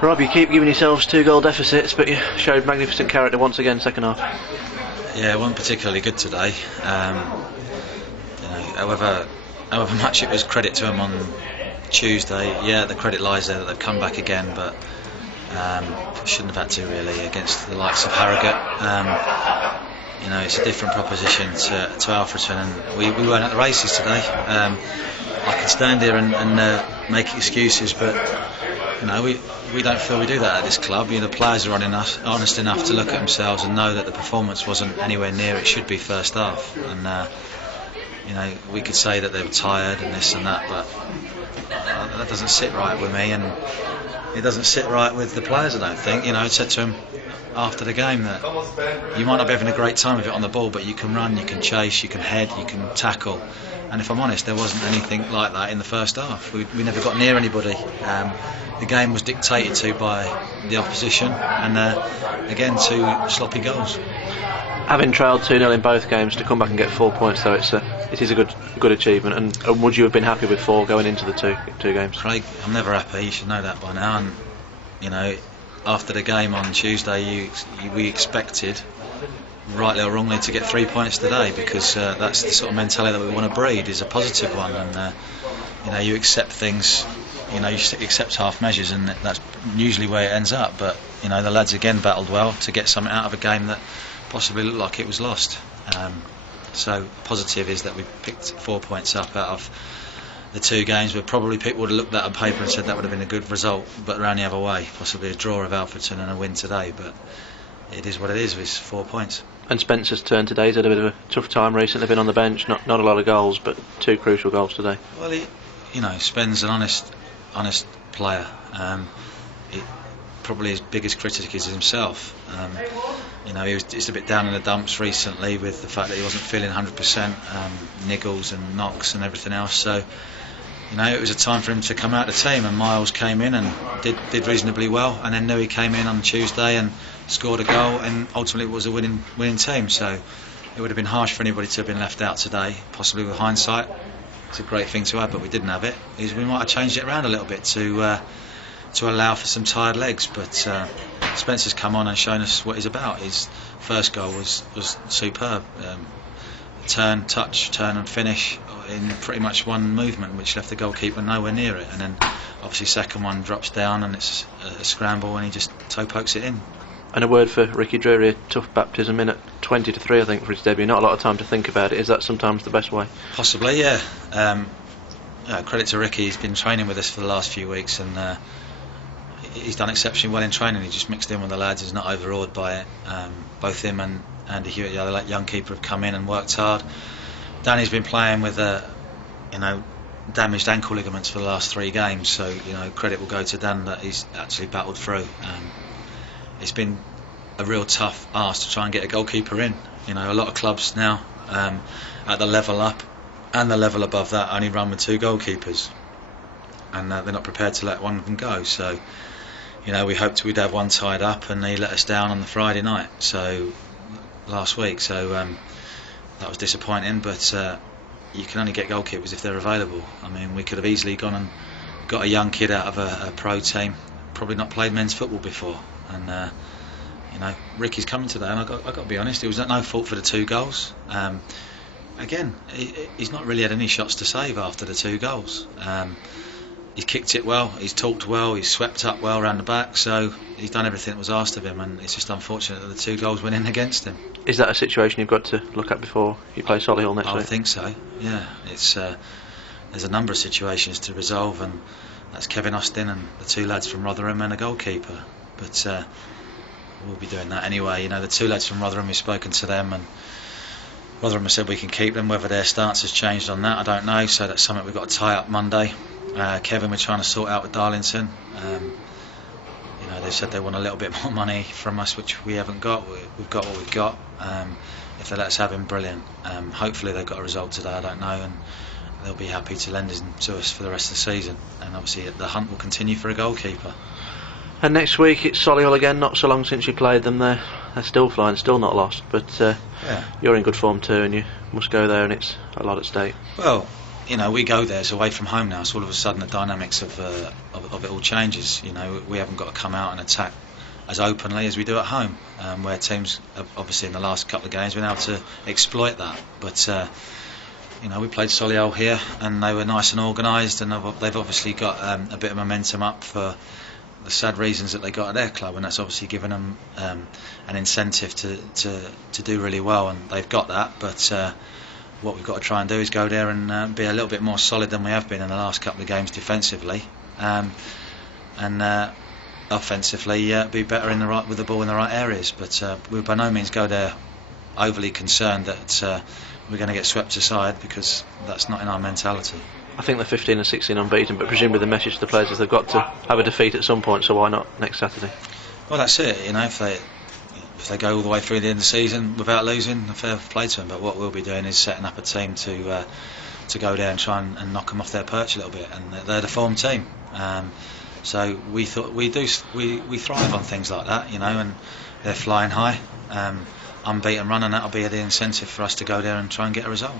Rob, you keep giving yourselves 2-goal deficits, but you showed magnificent character once again second half. Yeah, it wasn't particularly good today. However much it was credit to them on Tuesday, yeah, the credit lies there that they've come back again, but shouldn't have had to really against the likes of Harrogate. It's a different proposition to Alfreton, and we weren't at the races today. I can stand here and make excuses, but we don't feel we do that at this club. The players are honest enough to look at themselves and know that the performance wasn't anywhere near it should be first half, and we could say that they were tired and this and that, but that doesn't sit right with me, and it doesn't sit right with the players, I don't think. I said to them after the game that you might not be having a great time with it on the ball, but you can run, you can chase, you can head, you can tackle. And if I'm honest, there wasn't anything like that in the first half. We never got near anybody. The game was dictated to by the opposition, and again, 2 sloppy goals. Having trailed 2-0 in both games, to come back and get 4 points, though, it is a good achievement. And would you have been happy with 4 going into the two games? Craig, I'm never happy. You should know that by now. And after the game on Tuesday, we expected, rightly or wrongly, to get 3 points today, because that's the sort of mentality that we want to breed, is a positive one. And you accept things, you accept half measures, and that's usually where it ends up. But the lads again battled well to get something out of a game that possibly looked like it was lost. So positive is that we picked 4 points up out of the 2 games where probably people would have looked at on paper and said that would have been a good result, but around the other way, possibly a draw of Alfreton and a win today. But it is what it is, it's 4 points. And Spencer's turn today. He's had a bit of a tough time recently, been on the bench, not a lot of goals, but 2 crucial goals today. Well, Spen's an honest player. Probably his biggest critic is himself. He was just a bit down in the dumps recently with the fact that he wasn't feeling 100%, niggles and knocks and everything else. So, it was a time for him to come out of the team, and Miles came in and did reasonably well, and then Nui came in on Tuesday and scored a goal, and ultimately it was a winning team. So it would have been harsh for anybody to have been left out today. Possibly with hindsight, it's a great thing to have, but we didn't have it. We might have changed it around a little bit to allow for some tired legs, but Spencer's come on and shown us what he's about. His first goal was superb. Turn and finish in pretty much one movement, which left the goalkeeper nowhere near it. And then obviously second one drops down and it's a scramble, and he just toe pokes it in. And a word for Ricky Drury, a tough baptism in at 20-3, I think, for his debut. Not a lot of time to think about it. Is that sometimes the best way? Possibly, yeah. Credit to Ricky. He's been training with us for the last few weeks, and he's done exceptionally well in training. He just mixed in with the lads. He's not overawed by it. Both him and Andy Hewitt, the other young keeper, have come in and worked hard. Danny's been playing with damaged ankle ligaments for the last 3 games, so credit will go to Dan that he's actually battled through. It's been a real tough ask to try and get a goalkeeper in. A lot of clubs now at the level up and the level above that only run with 2 goalkeepers, and they're not prepared to let one of them go. So we hoped we'd have one tied up, and he let us down on the Friday night, so last week. So that was disappointing, but you can only get goalkeepers if they're available. I mean, we could have easily gone and got a young kid out of a pro team, probably not played men's football before, and Ricky's coming today, and I've got to be honest, it was no fault for the 2 goals. Again, he's not really had any shots to save after the 2 goals. He's kicked it well, he's talked well, he's swept up well around the back, so he's done everything that was asked of him, and it's just unfortunate that the 2 goals went in against him. Is that a situation you've got to look at before you play Solihull next week? I think so, yeah. There's a number of situations to resolve, and that's Kevin Austin and the 2 lads from Rotherham and a goalkeeper, but we'll be doing that anyway. The 2 lads from Rotherham, we've spoken to them, and Rotherham have said we can keep them. Whether their stance has changed on that, I don't know, so that's something we've got to tie up Monday. Kevin, we're trying to sort out with Darlington. They said they want a little bit more money from us, which we haven't got. We've got what we've got. If they let us have him, brilliant. Hopefully they've got a result today, I don't know, and they'll be happy to lend him to us for the rest of the season. And obviously the hunt will continue for a goalkeeper. And next week it's Solihull again. Not so long since you played them there. They're still flying, still not lost, but you're in good form too, and you must go there, and it's a lot at stake. Well, we go there, it's away from home now, so all of a sudden the dynamics of it all changes. We haven't got to come out and attack as openly as we do at home, where teams have obviously in the last couple of games been able to exploit that. But we played Solihull here, and they were nice and organised, and they've obviously got a bit of momentum up for the sad reasons that they got at their club, and that's obviously given them an incentive to do really well, and they've got that. But what we've got to try and do is go there and be a little bit more solid than we have been in the last couple of games defensively, and offensively be better with the ball in the right areas. But we by no means go there overly concerned that we're going to get swept aside, because that's not in our mentality. I think they're 15 and 16 unbeaten, but presumably the message to the players is they've got to have a defeat at some point, so why not next Saturday? Well, that's it. If they go all the way through the end of the season without losing, fair play to them. But what we'll be doing is setting up a team to go there and try and knock them off their perch a little bit, and they're the form team. So we thrive on things like that, and they're flying high, unbeaten run, and that'll be the incentive for us to go there and try and get a result.